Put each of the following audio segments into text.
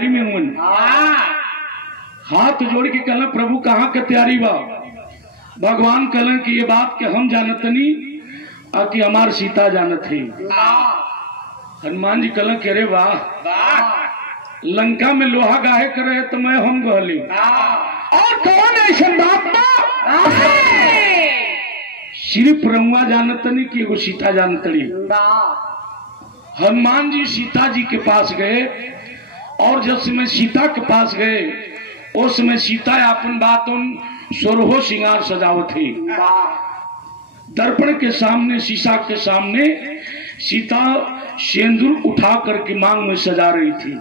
में हाथ जोड़ के कहना प्रभु कहाँ के तैयारी बा। भगवान कहलन कि ये बात के हम जानत नहीं कि हमार सीता जानत है। हनुमान जी कहलन कि अरे वाह, लंका में लोहा गाहे करे तो मैं हम गहली और कौन ऐसा बात सिर्फ रमुआ जानत नहीं कि एगो सीता जानत नहीं। हनुमान जी सीता जी के पास गए और जब समय सीता के पास गए उस समय सीता अपन बात उन सोरहो श्रृंगार सजावत थी। दर्पण के सामने शीशा के सामने सीता सिंदूर उठा करके मांग में सजा रही थी।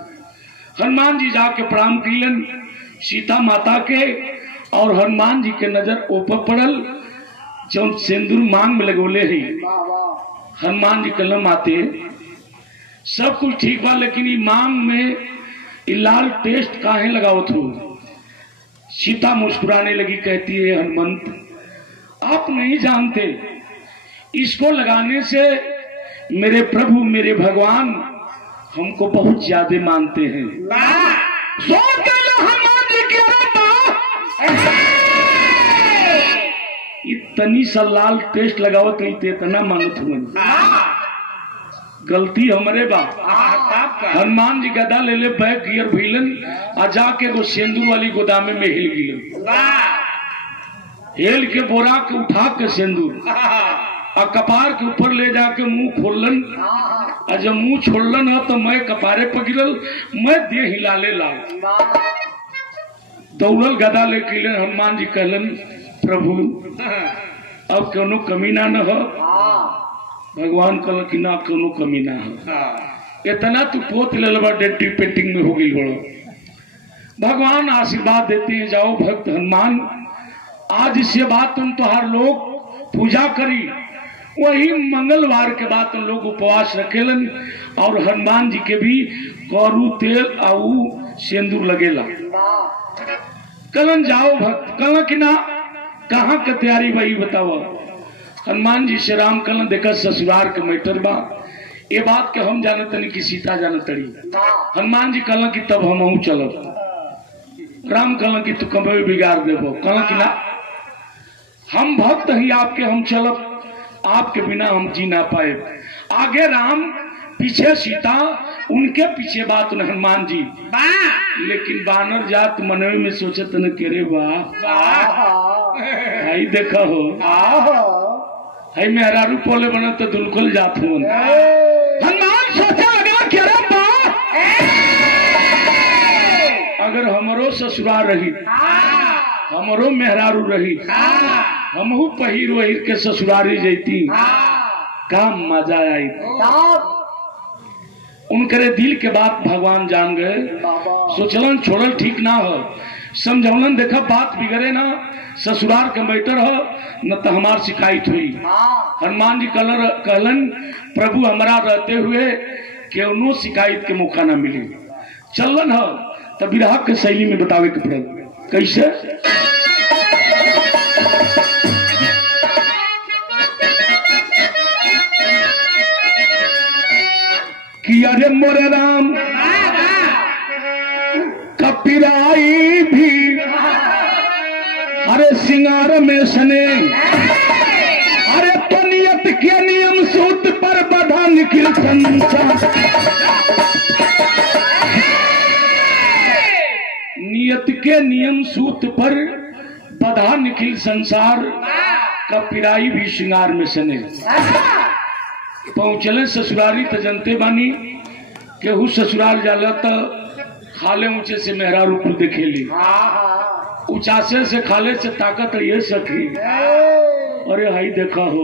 हनुमान जी जाके प्रणाम किलन सीता माता के और हनुमान जी के नजर ऊपर पड़ल जब सिंदूर मांग में लगोले ही। हनुमान जी कलम आते सब कुछ ठीक बा लेकिन ये मांग में लाल टेस्ट काहे लगाओ थो। सीता मुस्कुराने लगी कहती है हनुमंत आप नहीं जानते इसको लगाने से मेरे प्रभु मेरे भगवान हमको बहुत ज्यादा मानते हैं। इतनी सा लाल टेस्ट लगाओ तो इतना मानत हुए गलती हमारे बा। हनुमान जी गदा ले ले बैग गियर भीलन आ जाके वो सिंदूर वाली गोदामे में हिल गिलन। हिल के बोरा के उठा के सिंदूर आ कपार के ऊपर ले जाके मुंह खोलन और जब मुंह छोड़लन है तो मैं कपारे पर गिरल मैं देह हिलाले लाल दौड़ल गदा ले गिलन। हनुमान जी कहलन प्रभु अब कोनो कमी ना न हो। भगवान कहल कि ना कोनो कमी ना हो। इतना तू पोत ले डेंटिंग पेंटिंग में हो गई बड़ो। भगवान आशीर्वाद देते हैं जाओ भक्त हनुमान आज से बात तुम तुहार लोग पूजा करी वही मंगलवार के बाद तुम लोग उपवास रखेलन और हनुमान जी के भी कौरू तेल आऊ सिंदूर लगेला। कलन जाओ भक्त कल कि ना कहाँ के तैयारी वही बताओ। हनुमान जी से राम कलन देखा ससुरार के मैटर बा ये बात के हम जानत नहीं कि सीता जानत रही। हनुमान जी कहला कि तब हम चलब। राम कहला कि तू कभी बिगाड़ देबो। कहला कि ना हम भक्त ही आपके हम चलब आपके बिना हम जी ना पाए। आगे राम पीछे सीता उनके पीछे बात न हनुमान जी लेकिन बानर जात मनवे में सोचत न के रे भाई देखा हो है मेहरारू पोले बना तो दुलकुल जात हो। हनुमान सोचा अगर हमरो ससुराल रही हमरो मेहरारू रही हमहू पहिर वहीर के ससुरारी जैती का मजा आई। उनकरे दिल के बात भगवान जान गए। सोचलन छोड़ल ठीक ना हो समझौलन देखा बात बिगड़े ना ससुराल के मैटर हो न तो हमार शिकायत हुई। हनुमान जी कहलन प्रभु हमारा रहते हुए केवनो शिकायत के मौका ना मिले। चलन हो तब विरह के शैली में बतावे के पड़ल कैसे। कि अरे मोरे राम कपिराई भी अरे सिंगार में सने अरे तो नियत के नियम सूत पर बधा निखिल संसार। नियत के नियम सूत पर बधा निखिल संसार कपिराई भी सिंगार में सने। पहुंचले ससुरारी तो जनते बानी केहू ससुराल जाला तो खाले ऊंचे से मेहरारू को देखेली उचासे से खाले से ताकत ये सखी। अरे हाई देखा हो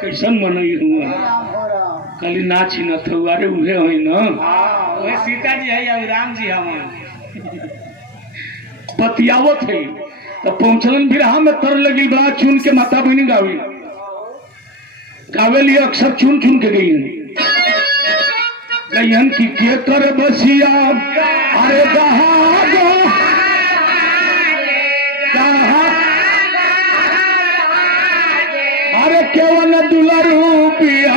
कैसन मनई हुआ कली नाची न थ अरे उहे है न सीता जी है राम जी हम बतियावत है तो पहुंचलन बिरहा में तर लगी बड़ा चुन के माता बहनी गावी गावे लिए अक्सर चुन चुन के गई गयन की के कर बसिया अरे अरे केवल दुलरू पिया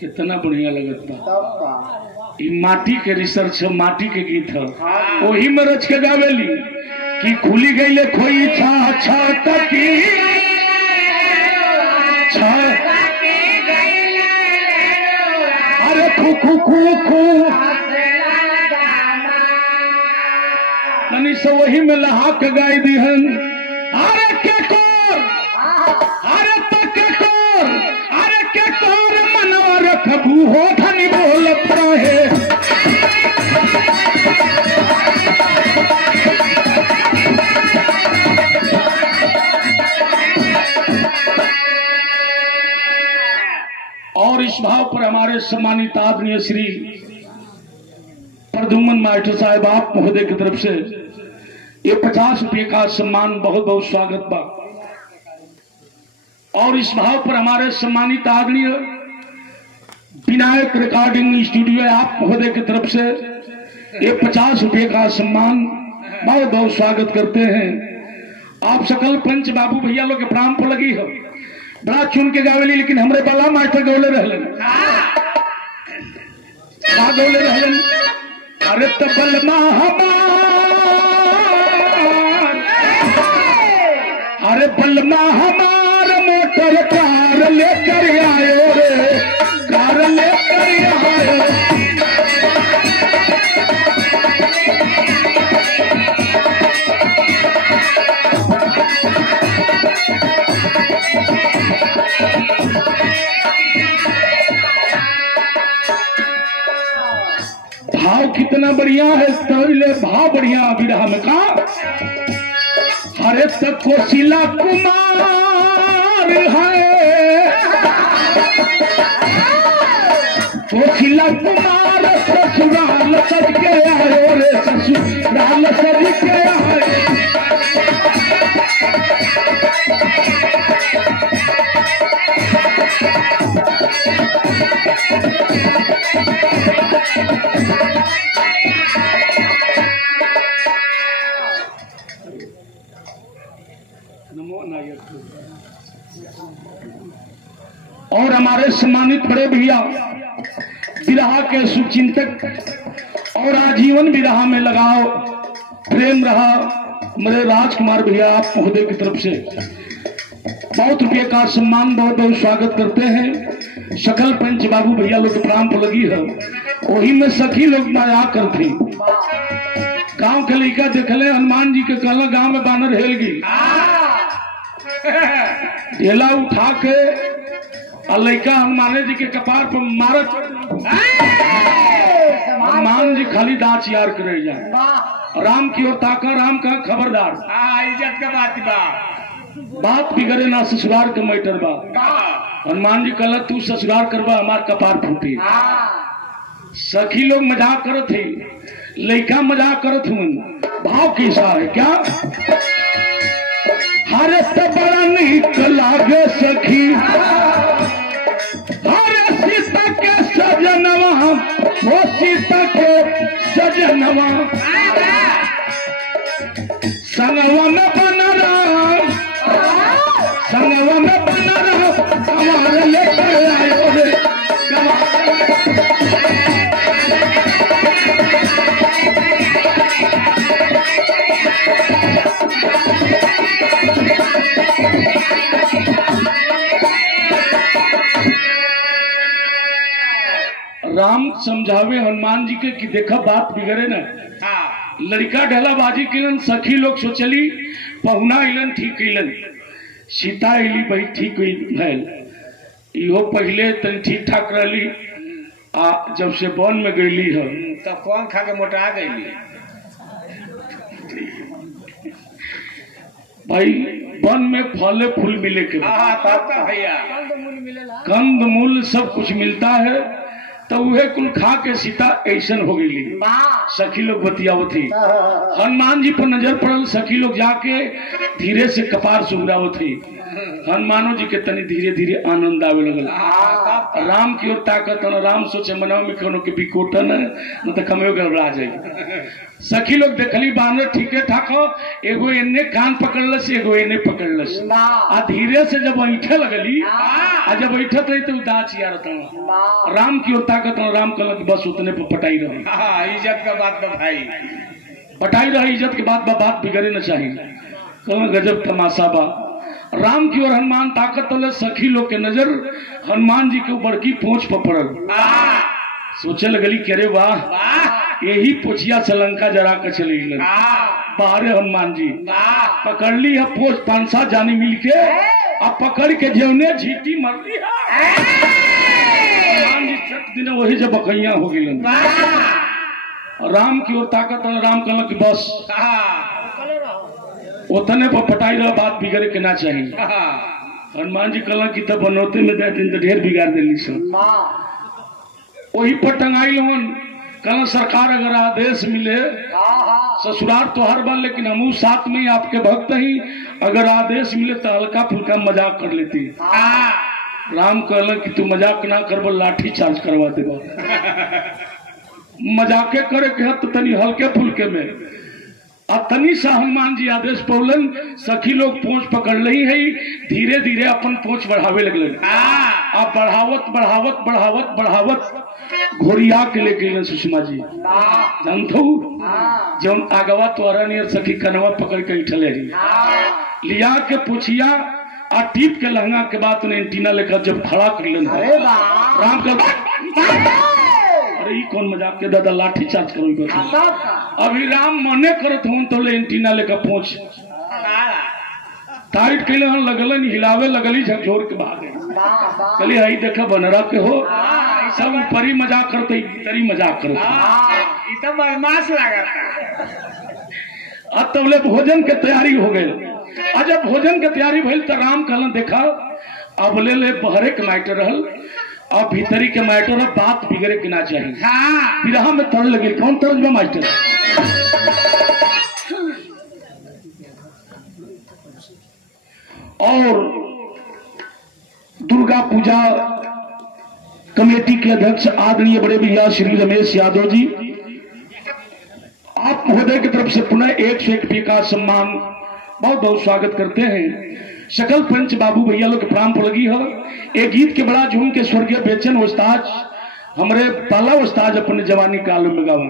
कितना बढ़िया लगत बा। तब का ई माटी के रिसर्च है, माटी के गीत है, वही में रच के गावेली कि खुली गईले खोई छा छा तकी छा अरे खू खू खू खू तनी से वही में लहा के गाय दीहन। अरे के कोर अरे तक कोर अरे के कोर मनवा रखबू हो धनी बोलत रहे। और इस भाव पर हमारे सम्मानित आदरणीय श्री प्रद्युम्न मास्टर साहब आप महोदय की तरफ से ये 50 रुपये का सम्मान बहुत बहुत स्वागत बा। और इस भाव पर हमारे सम्मानित आदरणीय विनायक रिकॉर्डिंग स्टूडियो आप महोदय की तरफ से ये 50 रुपये का सम्मान बहुत बहुत स्वागत करते हैं। आप सकल पंच बाबू भैया लोग के प्राण पर लगी हो, बड़ा चुन के गावेली, लेकिन हमरे बला मास्टर गौले रहलन का गौले रहलन। अरे तबल अरे बलमा हमार मोटर कार लेकर आयो रे, कार लेकर आयो। भाव कितना बढ़िया है, तोले भाव बढ़िया विरह में का। हरे तक कोशिला कुमार है, कोशिला कुमार ससुराल सज के आयो रे, ससुराल सज के आयो। और हमारे सम्मानित बड़े भैया विरहा के शुभचिंतक और आजीवन विरहा में लगाओ प्रेम रहा मेरे राजकुमार भैया आप महोदय की तरफ से बहुत रुपये का सम्मान बहुत बहुत स्वागत करते हैं। सकल पंच बाबू भैया लोग प्राण पर लगी है, वही में सखी लोग मजा करते। गांव के लड़का देखले हनुमान जी के कहला गांव में बानर हेल गई, ढेला उठा के लड़का हनुमान जी के कपार पर मारत, हनुमान जी खाली दांत यार करे जाए। राम की ओर ताका, राम का खबरदार, इज्जत का बात बा, बात बिगड़े ना ससुरार के मैटर बा। हनुमान जी कहला तू ससुरार करबा हमार कपार फूटी। सखी लोग मजाक करत थे, लड़का मजाक करत हूँ। भाव कैसा है क्या। हरे तो बड़ा निक लागे सखी, हरे सीता के सजनवा, वो सीता के सजनवा, संगवा में बन राम, संगवा में बन राम, हमारे लेकर आयो रे राम समझावे हनुमान जी के कि देखा बात बिगड़े न। लड़का ढलाबाजी किलन, सखी लोग सोचली पहुना इलन ठीक इलन, सीता इली भाई ठीक भैल, इहो पहले तन ठीक ठाक रहली, आ जब से वन में गईली है तब कौन खा के मोटा गई भाई। वन में फल फूल मिले के भैया, कंद मूल सब कुछ मिलता है, तो वह कुल खा के सीता ऐसन हो गई। सखी लोग बतियावत थी, हनुमान जी पर नजर पड़ल, सखी लोग जाके धीरे से कपार सुगरावत थी। हनुमानो जी के तनी धीरे धीरे आनंद आवे लगल। राम की ओर ताकत न, राम सोचे मनवा में कोनो के बिकोटन न तो कमे गड़बड़ा जाए। सखी लोग देखली बानर ठीके ठाक हो, एगो एने कान पकड़लस एगो एने पकड़लस, आ धीरे से जब ऐठे लगली आ जब ऐठत रही तो दाच यार राम की ओर ताकत न, राम कहल बस उतने पर पटाई रही। इज्जत का बात भाई, पटाई रही इज्जत के बाद बात बिगड़े न चाहिए। कहल गजब तमाशा बा। राम की ओर हनुमान ताकत तले सखी लोग के नजर हनुमान जी के बड़की पूंछ पर पड़ल। सोचे लगली कि अरे वाह, यही पोछिया से लंका जरा के चले बाहरे हनुमान जी पकड़ ली है पोछ, 5-7 जानी मिल के अब पकड़ के जौने झीटी मर ली हनुमान जी चट दिन वही जब बकैया हो गई। राम की ओर ताकत राम कहल कि बस उतने पर पटाई रहा, बात बिगड़े के ना चाहिए। हनुमान जी कहला कि तब बनौते में दे दिन तो ढेर बिगाड़ दिली सब। वही पर टंगाई लोगन कहला सरकार अगर आदेश मिले ससुराल तो हर बार, लेकिन हम साथ में ही आपके भक्त ही, अगर आदेश मिले तो हल्का फुल्का मजाक कर लेती। राम कहला कि तू मजाक ना कर, लाठी चार्ज करवा दे। मजाके करे के हत तनी हल्के फुल्के में तनी सा हनुमान जी आदेश पौलन, सखी लोग पूंछ पकड़ ली है, धीरे धीरे अपन पूंछ बढ़ावे लगल। अब बढ़ावत बढ़ावत बढ़ावत बढ़ावत घोड़िया के लेके सुषमा जी जानतो जौन आगवा तोरा नियर सखी कनवा पकड़ के उठले रही, लिया के पूछिया आ टीप के लहंगा के बाद उन्हें एंटीना लेकर जब खड़ा कर लेना राम कर अरे कौन मजाक के दादा लाठी चार्ज करो। अभी राम मने करत हूं तो ले एंटीना लेकर पहुंच टाइट कैले लगलन, हिलावे लगली, झकझोर के भागे। कली आई देखा बनरा के हो सब ऊपरी मजाक करते भीतरी मजाक करते। अब तबले भोजन के तैयारी हो गई। जब भोजन के तैयारी भइल तो राम कहलन देखा अब ले बहरे के माइटर रहल, अब भीतरी के माइटर बात बिगड़े के ना चाहिए। विरह में तड़ लगे कौन तर्ज में माइटर और दुर्गा पूजा कमेटी के अध्यक्ष आदरणीय बड़े भैया श्री रमेश यादव जी, आप महोदय की तरफ से पुनः 101 का सम्मान बहुत बहुत स्वागत करते हैं। सकल पंच बाबू भैया लोग प्राण पर लगी हो। एक गीत के बड़ा झूम के स्वर्गीय बेचन उस्ताद हमारे पाला उस्ताद अपने जवानी काल में गावन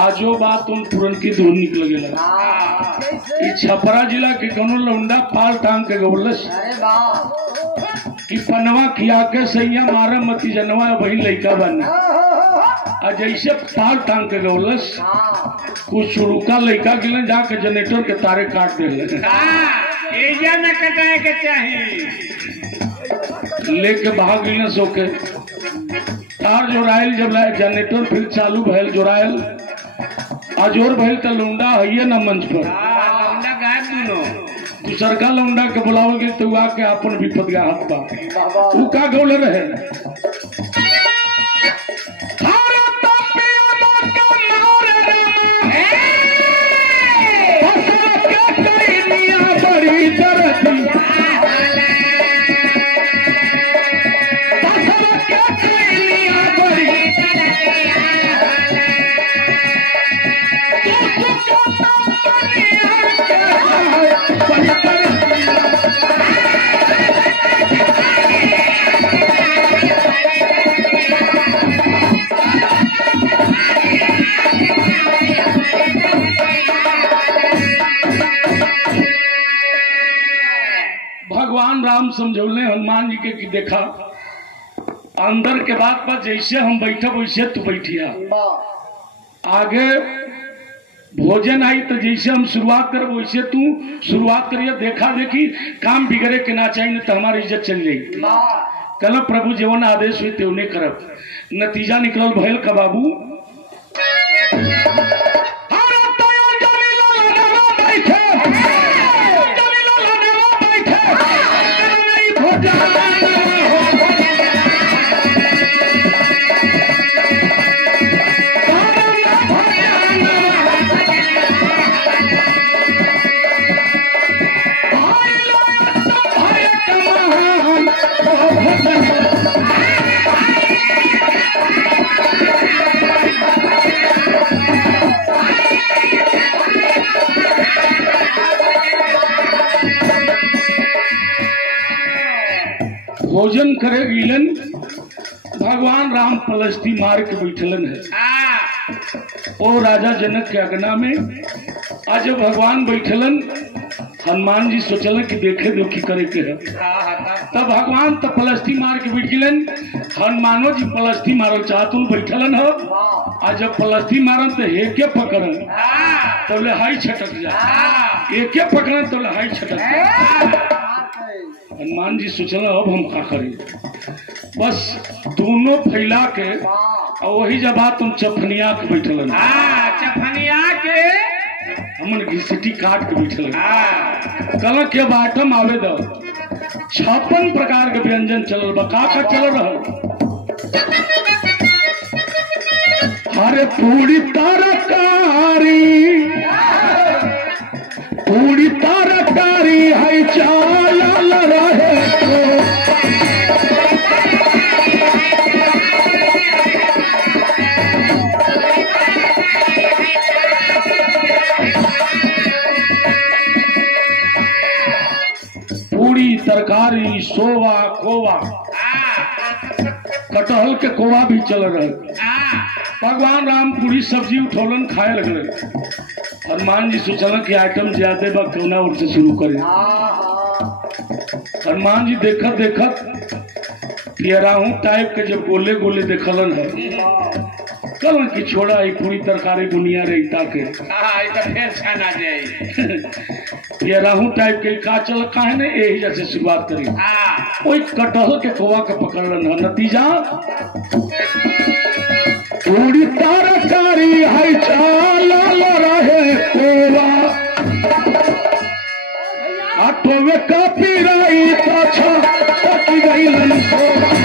आजो बात तुम तुरंत की दूर निकल गया। छपरा जिला के कोनो लौंडा पाल टांग के गौलस कि पनवा खिया के सैया मारा मती जनवा वही लड़का बने। जैसे पाल टांग के गौलस कुछ शुरुका लड़का गिलन जाके जनरेटर के तारे काट दे न कटाए के चाहिए लेके भाग गिलन सोके तार जोराइल जब जनरेटर फिर चालू भैल जोराइल आजोर भैल तो लौंडा है ना मंच पर लौंडा गायब दोनों दूसर का लौंडा के बुलाओ गए तो आके अपन विपद का हाथ पा उ का गौल रहे भगवान राम समझौले हनुमान जी के कि देखा अंदर के बात पर जैसे हम बैठब वैसे तू बैठिया आगे भोजन आई तो जैसे हम शुरुआत करब वैसे तू शुरुआत करिए। देखा देखी काम बिगड़े के ना चाहिए तो हमारी इज्जत चल जाएगी। कहला प्रभु जीवन आदेश हुई तेवने करब। नतीजा निकलल भयल का बाबू भोजन करे गिलन भगवान राम पलस्ती मार के बैठलन है ओ राजा जनक के अगना में। आज जब भगवान बैठलन हनुमान जी सोचलन कि देखे दो की करे के है। तब भगवान तो पलस्ती मार के बैठ गिलन। हनुमानो जी पलस्ती मारल चाहतुन बैठलन हो। आज जब पलस्ती मारन तो हेके पकड़न तो लहाई छटक जा, एके पकड़न तो लहाई छटक जा। हनुमान जी सोचल अब हम का करें, बस दोनों फैला के और वही जब तुम चफनिया के बैठल चफनिया के हमन घिसटी काट के बैठल कल के बाटम आवे दो 56 प्रकार के व्यंजन चलल बा। का चल रहा अरे पूरी तरकारी है चाल रहे पूरी तरकारी सोवा खोवा कटहल के कोवा भी चल रहे। भगवान राम पूरी सब्जी उठौलन खाए लगले। हनुमान जी सोचलन कि आइटम ज्यादा बा क्यों ना उनसे शुरू करें। हनुमान जी देखत देखत पियराहू टाइप के जब गोले गोले देखलन है कल की छोड़ा ही पूरी तरकारी दुनिया रही ताके पियराहू टाइप के का चल का है ना यही जैसे शुरुआत करी कोई कटहल के कोवा के पकड़लन है। नतीजा पूरी तरकारी है चाल रहे कोवा आटो में कापी रही पाछा पकी गईलन कोवा।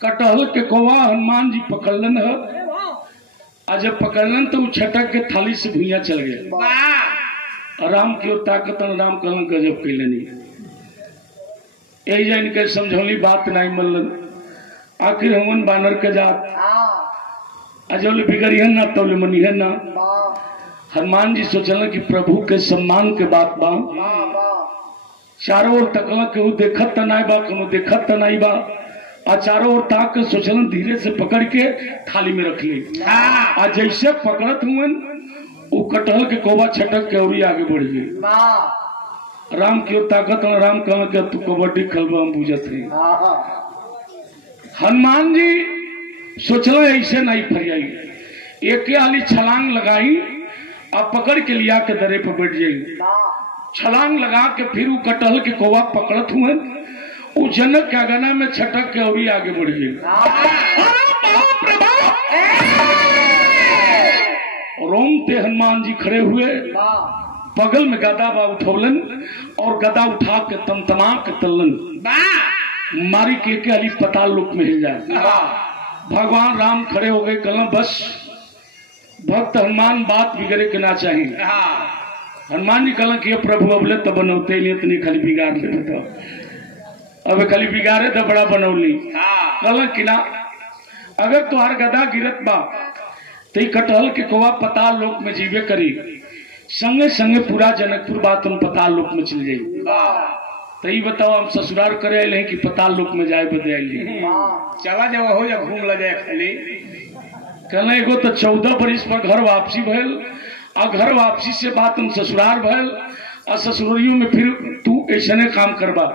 कटहल के कोवा हनुमान जी पकड़लन है। आज जब पकड़लन तो वो छटक के थाली से भुइया चल गए। राम की ओर ताकत राम कहलन गजब कैलनी यही जान के समझौली बात नहीं मल्लन। आखिर हमन बानर के जात अजौले बिगड़िहन ना तौले मनिहन ना। हनुमान जी सोचलन कि प्रभु के सम्मान के बात बा। चारों ओर तकल केहू देखत त नहीं बा, कहूँ देखत त नहीं बा। आ चारों ओर ताक के सोचलन धीरे से पकड़ के थाली में रख ली। आ जैसे पकड़त हुए वो कटहल के कोबा छटक के और आगे बढ़ गई। राम की ओर ताकत राम कहल के तू कबड्डी खेलबा हम बुझत है। हनुमान जी सोचल ऐसे नहीं फरियाई, एक हाली छलांग लगाई और पकड़ के लिया के दरे पर बैठ जाई। छलांग लगा के फिर वो कटहल के कोबा पकड़त हुए वो जनक के अगना में छटक के और आगे बढ़ गई। रोमते हनुमान जी खड़े हुए, बगल में गदा बा उठौलन और गदा उठा के तमतमा के तलन मारी के अली पताल लोक में हिल जाए। भगवान राम खड़े हो गए, कलम बस भक्त हनुमान बात बिगड़े के ना चाहिए। हनुमान जी कहलन कि प्रभु अबले तो बनौते लिए तो नहीं खाली बिगाड़ लेते तो अब खाली बिगाड़े तो बड़ा बनौली। कहलन कि ना अगर तुहार गदा गिरत बा तो कटहल के कोवा पताल लोक में जीवे करी, संगे संगे पूरा जनकपुर बात तुम पताल लोक में चल जाई। तो ये बताओ हम ससुराल करे आए कि पताल लोक में जाए बदे आए? चला जाओ हो या घूम ला जाए खाली। कहना एगो तो 14 बरिस पर घर वापसी भयल, और घर वापसी से बात हम ससुराल भयल, और ससुरालियों में फिर तू ऐसा काम करबा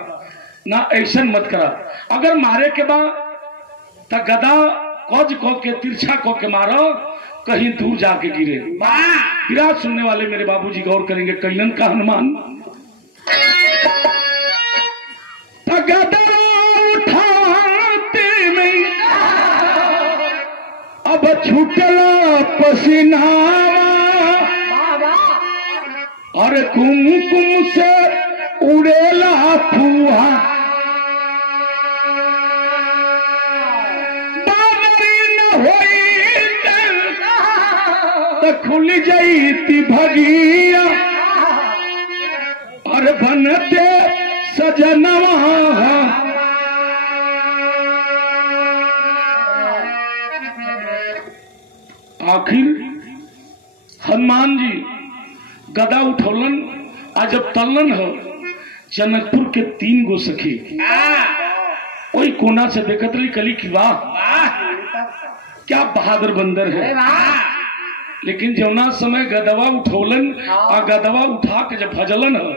ना, ऐसा मत करा। अगर मारे के बाद तो गदा कज को के तिरछा को के मारो, कहीं दूर जाके गिरे। गिरा सुनने वाले मेरे बाबूजी गौर करेंगे। कैलन का हनुमान गदा उठाते में अब छूटला पसीना, और कुमकुम से उड़ेला फुहा, खुल जाती भगिया, और बनते सजनवा। आखिर हनुमान जी गदा उठौलन, आज जब तलन हो जनकपुर के 3 गो सखी वही कोना से देखत रही, कली की वाह क्या बहादुर बंदर है। लेकिन जौना समय गदवा उठौलन और गदवा उठा के जब भजलन है,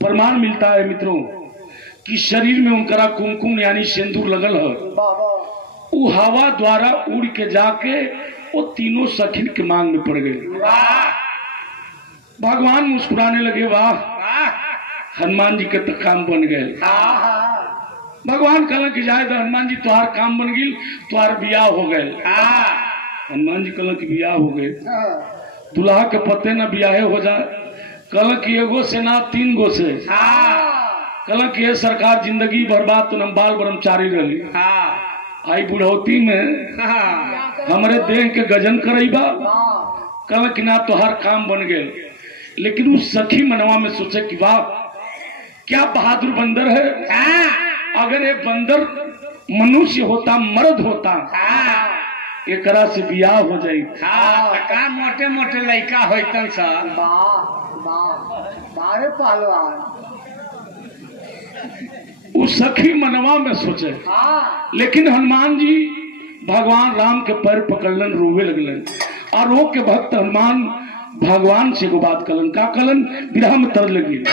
प्रमाण मिलता है मित्रों कि शरीर में उनका कुमकुम यानी सिंदूर लगल है, वो हवा द्वारा उड़ के जाके वो तीनों सखी के मांग में पड़ गए। भगवान मुस्कुराने लगे, वाह हनुमान जी के तो काम बन गए। भगवान कहला कि जाए हनुमान जी तुहार काम बन गई, तुहार बियाह हो गए। हनुमान जी कहला कि बियाह हो गए, दुल्हा के पते न बियाहे हो जाए। कहला कि एगो से ना 3 गो से। कहला कि ये सरकार जिंदगी बर्बाद तो हम बाल ब्रह्मचारी रही, आई बुढ़ौती में हमारे देह के गजन करईबा। कहला कि ना तुहार काम बन गए। लेकिन उस सखी मनवा में सोचे कि वाह क्या बहादुर बंदर है। अगर ये बंदर मनुष्य होता, मर्द होता, एकरा से बियाह हो जाई। का मोटे मोटे लड़का होतन सर। बारे पहलवान उस सखी मनवा में सोचे। लेकिन हनुमान जी भगवान राम के पैर पकड़लन, रोवे लगलन, और रो के भक्त हनुमान भगवान से को बात कलन। का कलन? विरह में तर लगी।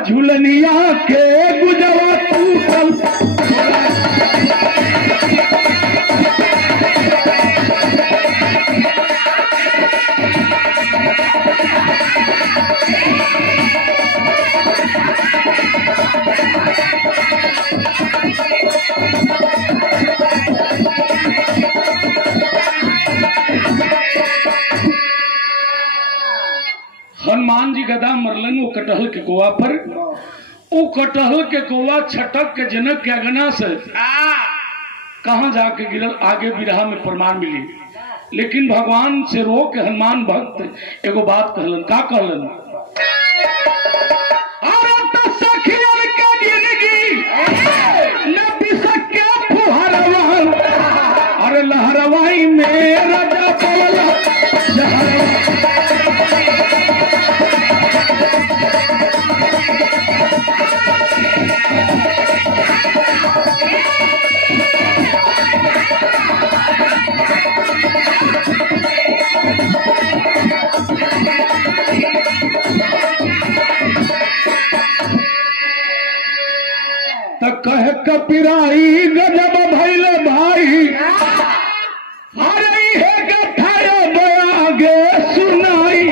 झुलनिया के गुजवा टूटल, हनुमान जी गदा मरलन वो कटहल के कोवा पर। वो कटहल के कोवा छटक के जनक के अगना से कहां जाके गिरल, आगे बिरहा में प्रमाण मिली। लेकिन भगवान से रो के हनुमान भक्त एगो बात कहलन। का कहलन? अरे लहरवाई मेरा कहे कपिराई गजब भैल भाई, अरे है गठाया बयागे सुनाई।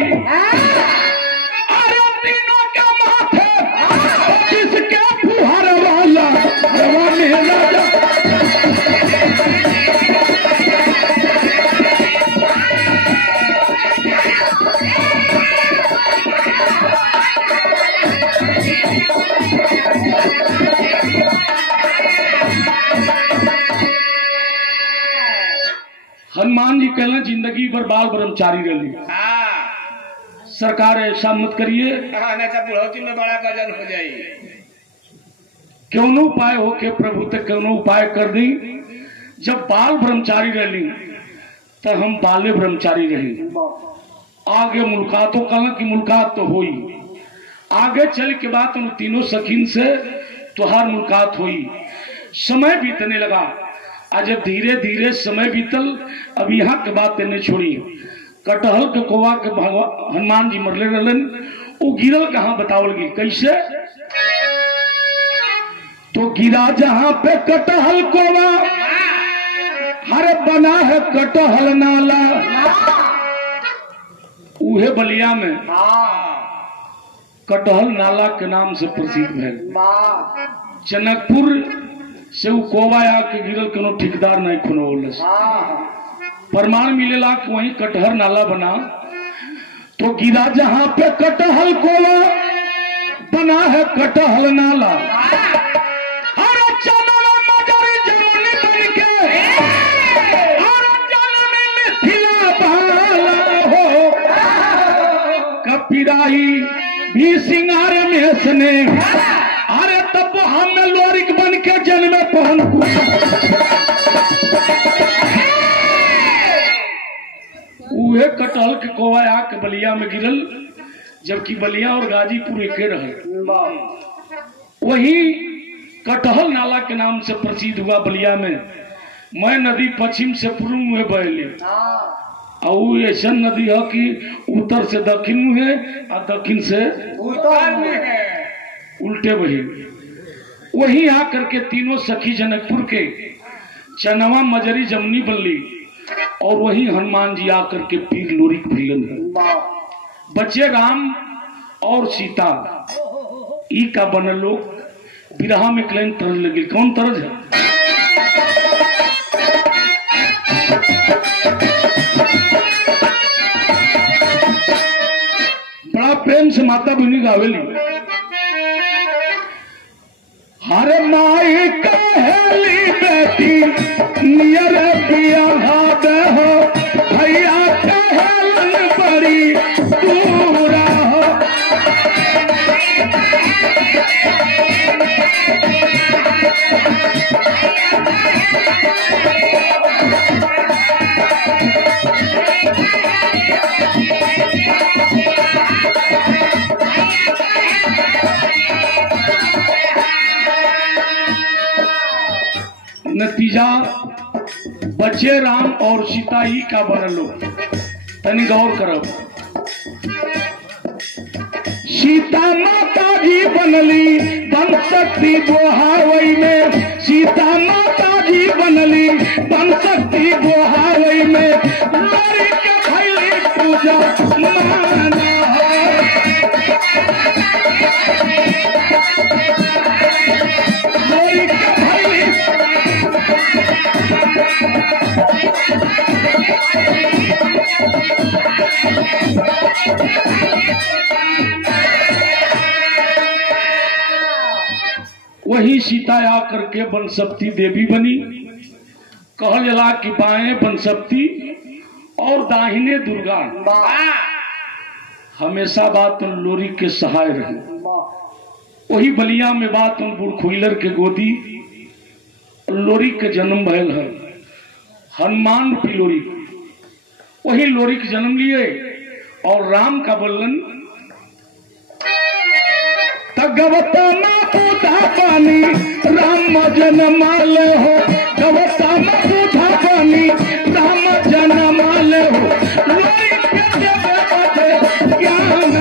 अरे तीनों के माथे जिसके फुहार वाला राजा। चलना जिंदगी भर बाल ब्रह्मचारी रही। सरकार ऐसा मत करिए, बुढ़ौती में बड़ा गजन हो जाये। क्यों न उपाय हो के प्रभु तक क्यों न उपाय कर दी। जब बाल ब्रह्मचारी रही तो हम बाले ब्रह्मचारी रही। आगे मुलाकातों कहना कि मुलाकात तो हुई, आगे चल के बाद उन तीनों सखीन से तुहार मुलाकात हुई। समय बीतने लगा। आज जब धीरे धीरे समय बीतल, अब यहाँ के बात तेने छोड़ी। कटहल के कोवा के भगवान हनुमान जी मरले रहलन, वो गिरल कहाँ बतावल गई कैसे। तो गिरा जहाँ पे कटहल कोवा, हरे बना है कटहल नाला। उहे बलिया में कटहल नाला के नाम से प्रसिद्ध है। जनकपुर से वो कोवा आके गिरल, कोनो ठेकेदार नहीं खुनौलस। प्रमाण मिलेला कि वहीं कटहल नाला बना। तो गिरा जहाँ पे कटहल कोवा, बना है कटहल नाला। पिराई भी सिंगार में सने, अरे तब हम लोरिक बन के जन्म पहन। उहे कटहल के कोवा आके बलिया में गिरल, जबकि बलिया और गाजीपुर एके रहे। वही कटहल नाला के नाम से प्रसिद्ध हुआ बलिया में। मैं नदी पश्चिम से पूर्व में बहली, और ऐसा नदी है कि उत्तर से दक्षिण में है और दक्षिण से उत्तर में है, उल्टे बही। वही आकर के तीनों सखी जनकपुर के चनवा मजरी जमनी बल्ली, और वही हनुमान जी आकर के पीर लोरी भैलन है। बच्चे राम और सीता ई का बनल लोग बिरहा में क्लेन तरज लगी। कौन तरज है? बड़ा प्रेम से माता बहनी गावेली। हर माई कहेली बेटी नियर बियाह दे हो, भैया कहलन बड़ी दूरा हो। नतीजा बच्चे राम और सीता ही का बनलो। तनी गौर करो। सीता माता जी बनली बन सकती बोहावई में, सीता माता जी बनली बन सकती बोहावई में। लोरी के भैली पूजा माना लोरी के भैली। वही सीता आकर के बनसप्ती देवी बनी। कहल जला कि बाएं बनसप्ती और दाहिने दुर्गा। हमेशा बात उन लोरी के सहाय रही। वही बलिया में बात उन बुढ़खुइलर के गोदी लोरी के जन्म भयल है। हनुमान रूपी लोरी, वही लोरी के जन्म लिए और राम का बल्लन गवता माता पानी राम जनमाल हो। गवता माता पानी राम जनमाल हो। लोरी के बदे ज्ञान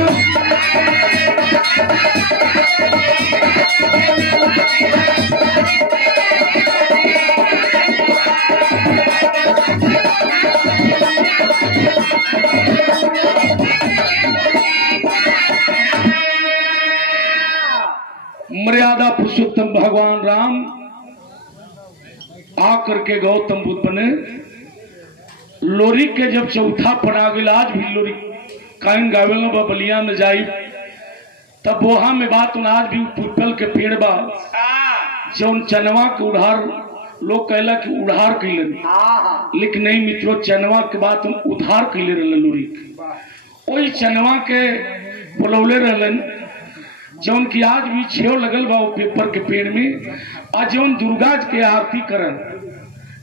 मर्यादा पुरुषोत्तम भगवान राम आकर के गौतम बुद्ध बने। लोरी के जब चौथा पड़ा गया, आज भी लोरी काइन गावेल बलिया में जाई तब बोहा में बात आज भी पीपल के पेड़ बा जौन चनवा के उधार लोग कहला कि उधार कैलन, लेकिन नहीं मित्रों, चनवा के बाद हम उधार कैले रहलन लोरी। वही चनवा के बुलौले रहलन जौन की आज भी छेव लगल बा पेपर के पेड़ में, आज जौन दुर्गा के आरती करन,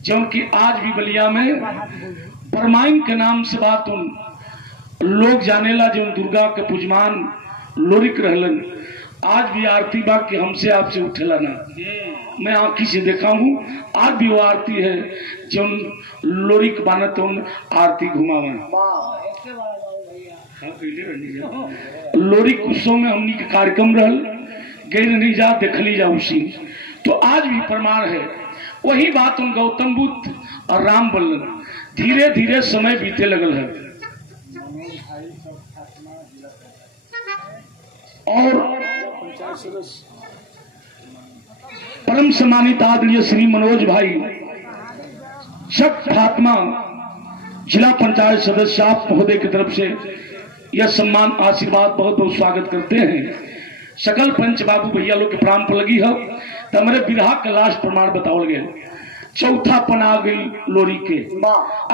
जौन की आज भी बलिया में परमाइन के नाम से बात उन लोग जानेला, जो दुर्गा के पूजमान लोरिक रहलन। आज भी आरती बा कि हमसे आपसे उठेला ना, मैं आंखी से देखा हूँ, आज भी वो आरती है जो लोरिक बानत आरती घुमावन। लोरिक उत्सव में हमनी के कार्यक्रम रहल, गई नहीं जा देखली जा उसी, तो आज भी प्रमाण है। वही बात उन गौतम बुद्ध और राम बल्लन, धीरे धीरे समय बीते लगल है। और परम सम्मानित आदरणीय श्री मनोज भाई शक फातिमा जिला पंचायत सदस्य आप महोदय की तरफ से यह सम्मान आशीर्वाद बहुत बहुत स्वागत करते हैं। सकल पंच बाबू भैया लोग के प्राण पर लगी है तो हमारे विवाह का लास्ट प्रमाण बताओ गए। चौथा पन आ गई लोरी के,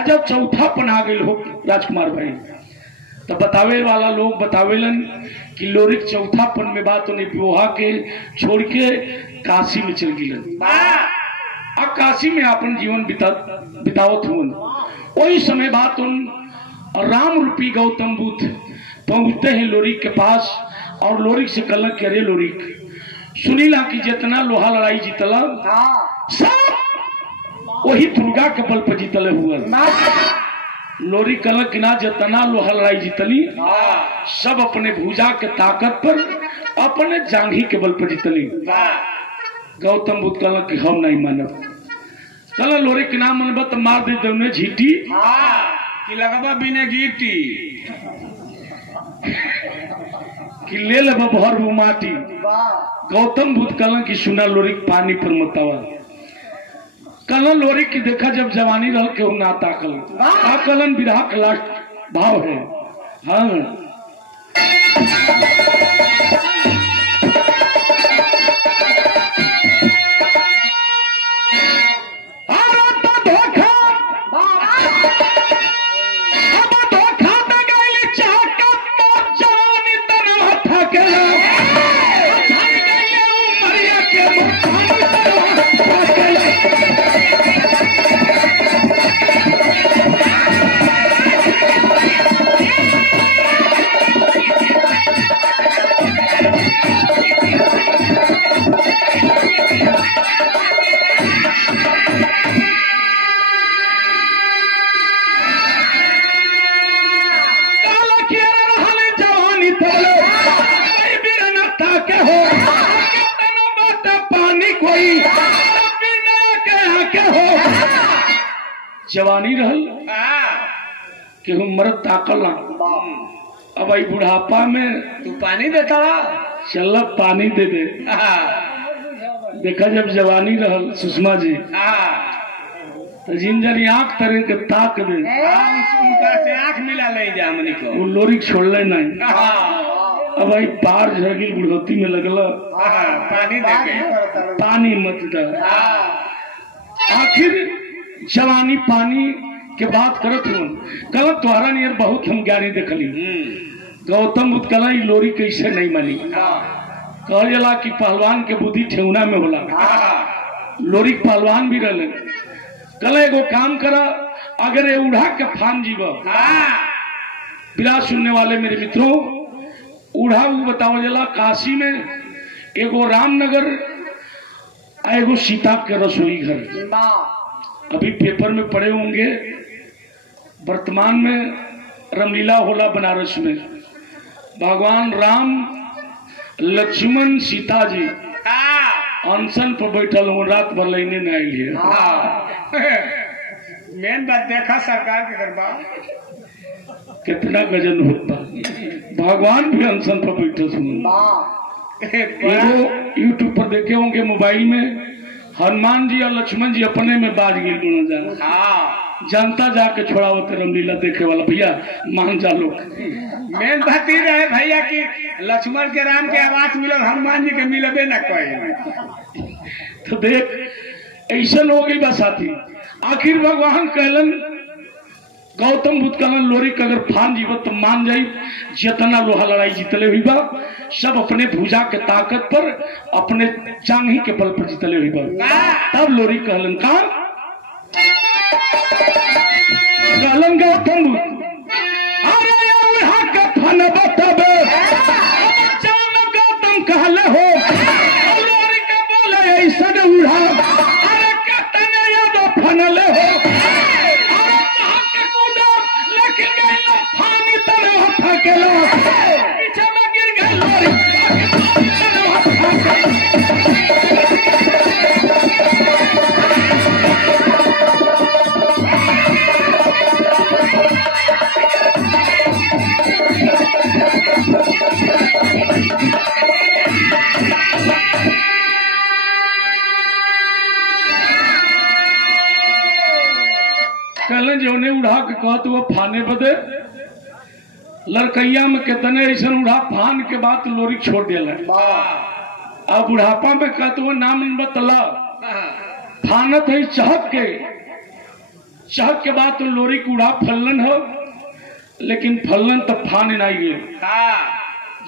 जब चौथा पन आ गई हो राजकुमार भाई, तो बतावे वाला लोग बतावेलन कि लोरिक चौथा पन में बात उन्हें विवाह के छोड़ के काशी में चल गई। अब काशी में अपन जीवन बितावत हुन। वही समय बात उन राम रूपी गौतम बुद्ध पहुंचते हैं लोरिक के पास, और लोरिक से कहल कि अरे लोरिक, सुनीला कि जितना लोहा लड़ाई जीतला सब वही दुर्गा के बल पर जीतले हुए। लोरी कहल कि ना, जितना लोहा लड़ाई जीतली सब अपने भुजा के ताकत पर, अपने जांघी के बल पर जीतली। गौतम बुद्ध कहल कि हम नहीं मानब। कहल लोरी के नाम मनब तो मार दे दे झीटी कि लगबा बिना गीटी कि ले लेब भर माटी। गौतम बुद्ध कहल कि सुना लोरी पानी पर मतावा। कहलन लोरी की देखा जब जवानी रह के ना ताकल का कहलन विरह का लास्ट भाव है। हाँ जवानी रहल कि हम मरद ताकल ना। अब आई बुढ़ापा में तू पानी देता चल पानी दे दे। देखा जब जवानी रहल सुषमा जी तो जिंजरी आंख तरह के ताक दे, उनका से आंख मिला ले जा हमनी को, वो लोरी छोड़ले नहीं। अब आई पार झगी बुढ़ोती में लगल पानी दे के, पानी मत दा। आखिर जवानी पानी के बात करत हूँ। कल तुम्हारा नियर बहुत हम ज्ञानी देखली। गौतम बुद्ध कला लोरी कैसे नहीं मानी। कह जला कि पहलवान के बुद्धि ठेहुना में होला। लोरी पहलवान भी रहले। कल एगो काम करा, अगर ये उड़ा के फान जीव बिना सुनने वाले मेरे मित्रों, उड़ा वो बताओ जला काशी में एगो रामनगर एगो सीता के रसोई घर, अभी पेपर में पढ़े होंगे। वर्तमान में रामलीला होला बनारस में, भगवान राम लक्ष्मण सीता जी अनशन पर बैठल हूँ, रात भर लेने न आई है। मेन बात देखा सरकार के गरबा कितना गजन होता, भगवान भी अनशन पर बैठे सुन। यूट्यूब पर देखे होंगे मोबाइल में, हनुमान जी और लक्ष्मण जी अपने में बाज गए। जनता जाके छोड़ावत रामलीला देखे वाला भैया मान जा लोग। मेन बात ही रहे भैया कि लक्ष्मण के राम के आवाज मिलल, हनुमान जी के मिलबे न कोई। तो देख ऐसा हो गई बा साथी। आखिर भगवान कहलन, गौतम बुद्ध कहलन लोरी का अगर फान जीव तो मान जाई, जितना लोहा लड़ाई जीतले हुई बा सब अपने भुजा के ताकत पर, अपने चांगी के बल पर जीतले हुई बा। तब लोरी कहलन का कहलन गौतम बुद्ध, अरे यहाँ का फन बताबे गौतम कहले हो, लोरी के बोले ऐसा उड़ा, अरे कहते याद फनले हो, पीछे में गिर गए लोरी, कहले जो ने उड़ा के कहत वो फाने बदे लड़कैया में कितने ऐसा उड़ा फान के बाद लोरी छोड़ दिया। अब बुढ़ापा में कहते वो नाम बतला फानत है चहक के बाद तो लोरी के उड़ा फलन हो, लेकिन फलन तो फान नहीं गए,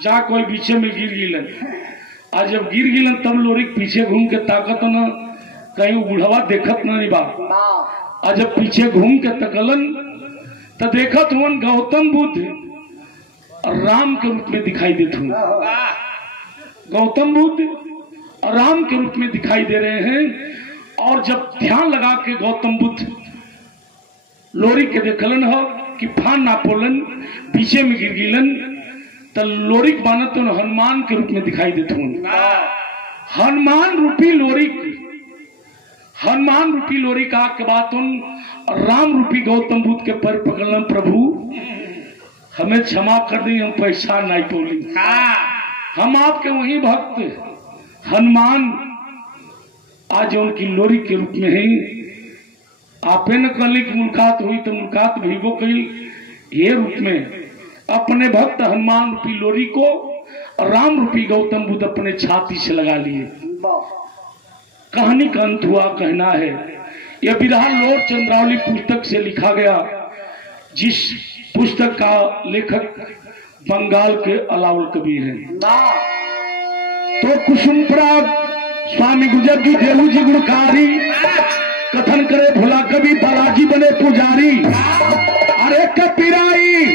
जा कोई पीछे में गिर गिलन। आज जब गिर गिलन तब लोरी के पीछे घूम के ताकत न कहीं बुढ़वा देखत नहीं बा। आज जब पीछे घूम के तकलन तो देखत हुन गौतम बुद्ध राम के रूप में दिखाई देते हूँ। गौतम बुद्ध राम के रूप में दिखाई दे रहे हैं। और जब ध्यान लगा के गौतम बुद्ध लोरी के देखलन हो कि फान ना पोलन, पीछे में गिर गिलन, तो लोरी बानत तो हनुमान के रूप में दिखाई देते हूँ। हनुमान रूपी लोरी का के बात उन राम रूपी गौतम बुद्ध के पैर पकड़लन, प्रभु हमें क्षमा कर दी, हम पहचान नहीं बोली, हम आपके वही भक्त हनुमान आज उनकी लोरी के रूप में है। आपे न कहली कि मुलाकात हुई तो मुलाकात भीगो कही, ये रूप में अपने भक्त हनुमान रूपी लोरी को राम रूपी गौतम बुद्ध अपने छाती से लगा लिए। कहानी का अंत हुआ कहना है, यह विरहा लोर चंद्रावली पुस्तक से लिखा गया, जिस पुस्तक का लेखक बंगाल के अलावल कवि हैं। तो कुसुम प्राग स्वामी गुजर जी देहू जी गुणकारी, कथन करे भोला कवि बालाजी बने पुजारी। अरे कपिराई